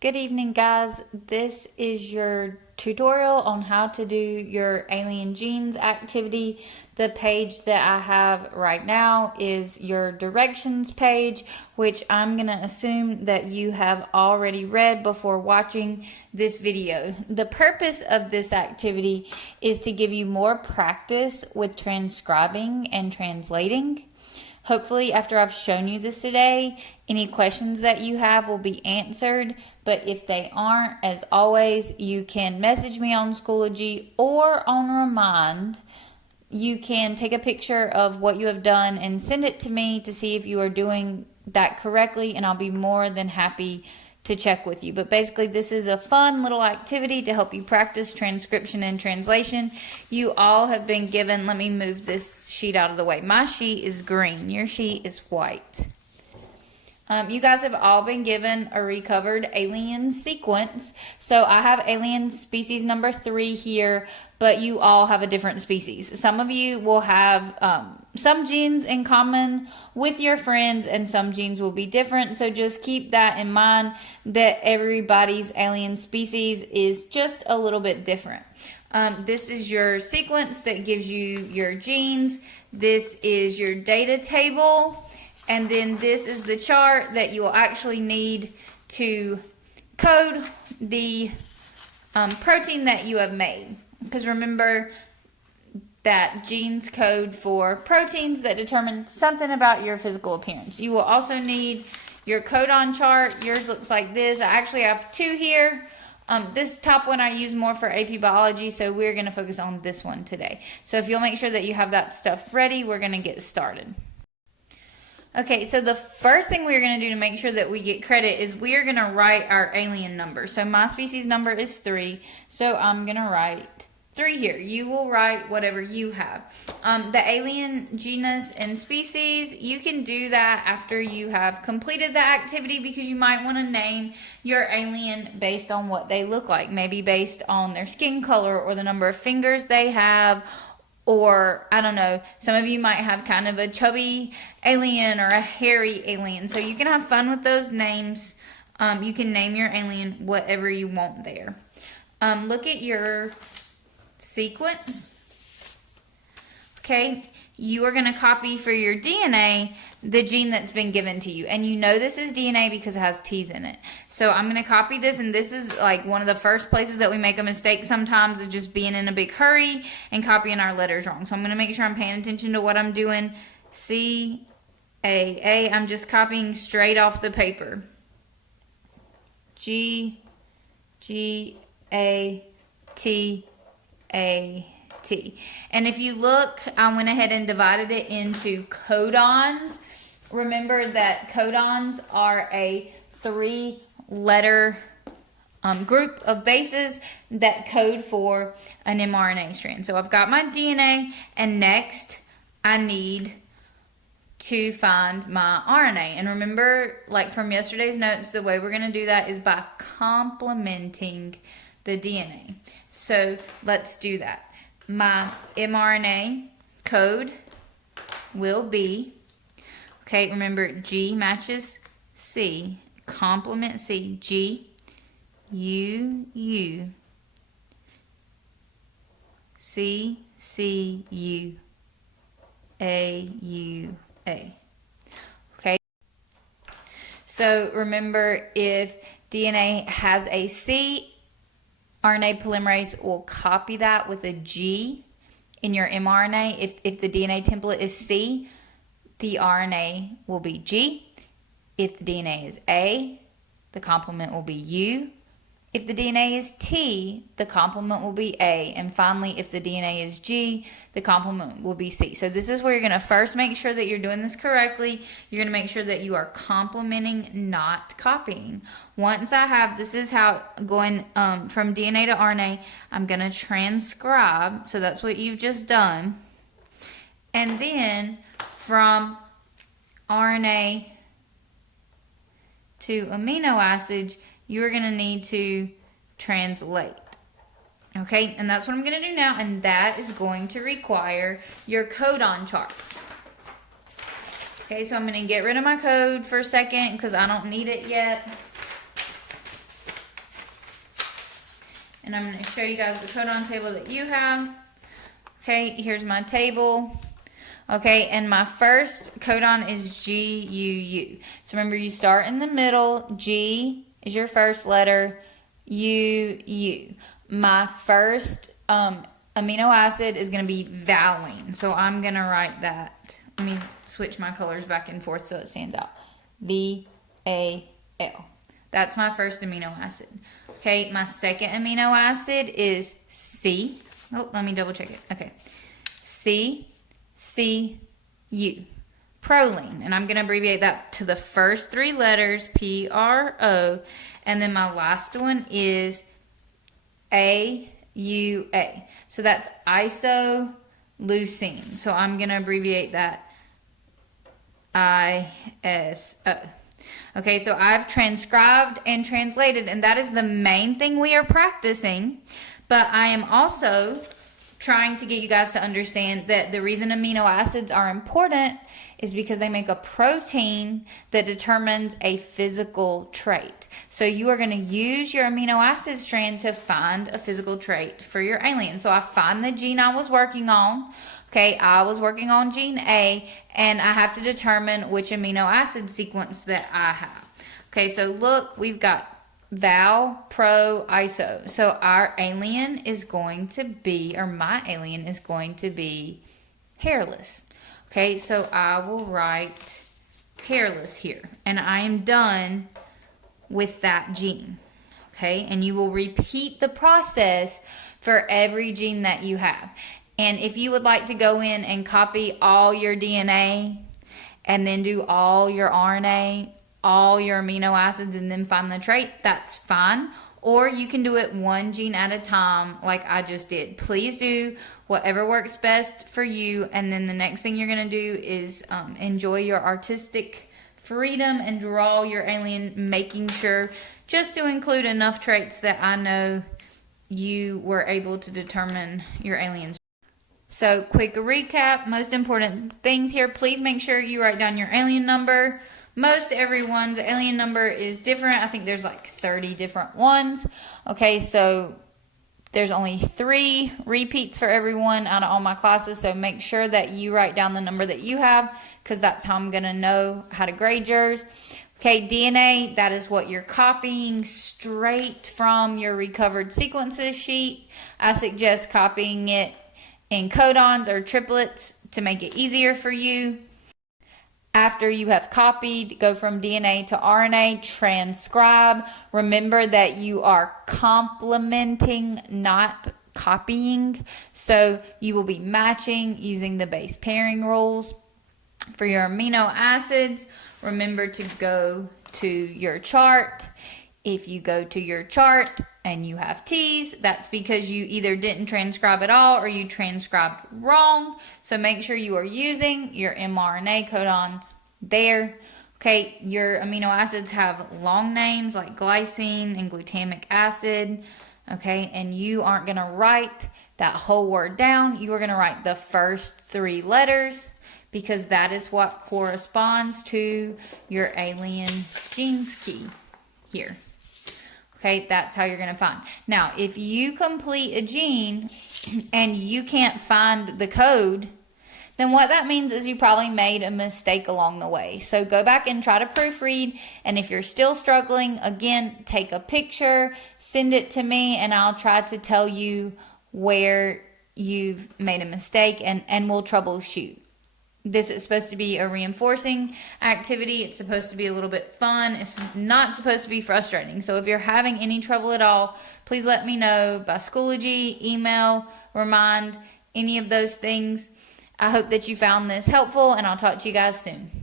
Good evening, guys. This is your tutorial on how to do your Alien Genes activity. The page that I have right now is your directions page, which I'm going to assume that you have already read before watching this video. The purpose of this activity is to give you more practice with transcribing and translating. Hopefully, after I've shown you this today, any questions that you have will be answered. But if they aren't, as always, you can message me on Schoology or on Remind. You can take a picture of what you have done and send it to me to see if you are doing that correctly, and I'll be more than happy to check with you. But basically, this is a fun little activity to help you practice transcription and translation. You all have been given, let me move this sheet out of the way. My sheet is green, your sheet is white. You guys have all been given a recovered alien sequence. So I have alien species number 3 here, but you all have a different species. Some of you will have some genes in common with your friends, and some genes will be different. So just keep that in mind, that everybody's alien species is just a little bit different. This is your sequence that gives you your genes. This is your data table. And then this is the chart that you will actually need to code the protein that you have made. Because remember that genes code for proteins that determine something about your physical appearance. You will also need your codon chart. Yours looks like this. I actually have 2 here. This top one I use more for AP Biology, so we're going to focus on this one today. So if you'll make sure that you have that stuff ready, we're going to get started. Okay, so the first thing we're going to do to make sure that we get credit is we are going to write our alien number. So my species number is 3, so I'm going to write 3 here. You will write whatever you have. The alien genus and species, you can do that after you have completed the activity, because you might want to name your alien based on what they look like. Maybe based on their skin color or the number of fingers they have. Or, I don't know, some of you might have kind of a chubby alien or a hairy alien. So you can have fun with those names. You can name your alien whatever you want there. Look at your sequence. Okay, you are going to copy for your DNA the gene that's been given to you. And you know this is DNA because it has T's in it. So I'm going to copy this, and this is like one of the first places that we make a mistake sometimes, is just being in a big hurry and copying our letters wrong. So I'm going to make sure I'm paying attention to what I'm doing. C-A-A, I'm just copying straight off the paper. G-G-A-T-A-T. And if you look, I went ahead and divided it into codons. Remember that codons are a 3-letter group of bases that code for an mRNA strand. So I've got my DNA, and next I need to find my RNA. And remember, like from yesterday's notes, the way we're going to do that is by complementing the DNA. So let's do that. My mRNA code will be, okay, remember G matches C, complement C, G, U, U, C, C, U, A, U, A. Okay, so remember, if DNA has a C, RNA polymerase will copy that with a G in your mRNA. If the DNA template is C, the RNA will be G. If the DNA is A, the complement will be U. If the DNA is T, the complement will be A. And finally, if the DNA is G, the complement will be C. So this is where you're going to first make sure that you're doing this correctly. You're going to make sure that you are complementing, not copying. Once I have, this is how going from DNA to RNA, I'm going to transcribe. So that's what you've just done. And then from RNA to amino acids, you're going to need to translate. Okay, and that's what I'm going to do now, and that is going to require your codon chart. Okay, so I'm going to get rid of my code for a second because I don't need it yet. and I'm going to show you guys the codon table that you have. Okay, here's my table. Okay, and my first codon is GUU. So remember, you start in the middle. G is your first letter. UU. My first amino acid is going to be valine. So I'm going to write that. Let me switch my colors back and forth so it stands out. VAL. That's my first amino acid. Okay, my second amino acid is C. Oh, let me double check it. Okay. CU. Proline. And I'm going to abbreviate that to the first three letters, PRO. And then my last one is AUA. So that's isoleucine. So I'm going to abbreviate that ISO. Okay, so I've transcribed and translated, and that is the main thing we are practicing. But I am also trying to get you guys to understand that the reason amino acids are important is because they make a protein that determines a physical trait. So you are going to use your amino acid strand to find a physical trait for your alien. So I find the gene I was working on. Okay, I was working on gene A, and I have to determine which amino acid sequence that I have. Okay, so look, we've got Val, Pro, Iso. So our alien is going to be, or my alien is going to be hairless. Okay, so I will write hairless here, and I am done with that gene. Okay, and you will repeat the process for every gene that you have. And if you would like to go in and copy all your DNA and then do all your RNA, all your amino acids, and then find the trait, that's fine. Or you can do it one gene at a time like I just did. Please do whatever works best for you. And then the next thing you're going to do is enjoy your artistic freedom and draw your alien, making sure just to include enough traits that I know you were able to determine your alien's. So quick recap, most important things here. Please make sure you write down your alien number. Most everyone's alien number is different. I think there's like 30 different ones. Okay, so there's only 3 repeats for everyone out of all my classes. So make sure that you write down the number that you have, because that's how I'm going to know how to grade yours. Okay, DNA, that is what you're copying straight from your recovered sequences sheet. I suggest copying it in codons or triplets to make it easier for you. After you have copied, go from DNA to RNA, transcribe. Remember that you are complementing, not copying. So you will be matching using the base pairing rules. For your amino acids, remember to go to your chart. If you go to your chart and you have T's, that's because you either didn't transcribe at all or you transcribed wrong. So make sure you are using your mRNA codons there. Okay, your amino acids have long names like glycine and glutamic acid. Okay, and you aren't going to write that whole word down. You are going to write the first 3 letters, because that is what corresponds to your alien genes key here. Okay, that's how you're going to find. Now, if you complete a gene and you can't find the code, then what that means is you probably made a mistake along the way. So go back and try to proofread. And if you're still struggling, again, take a picture, send it to me, and I'll try to tell you where you've made a mistake, and we'll troubleshoot. This is supposed to be a reinforcing activity. It's supposed to be a little bit fun. It's not supposed to be frustrating. So if you're having any trouble at all, please let me know by Schoology, email, remind, any of those things. I hope that you found this helpful, and I'll talk to you guys soon.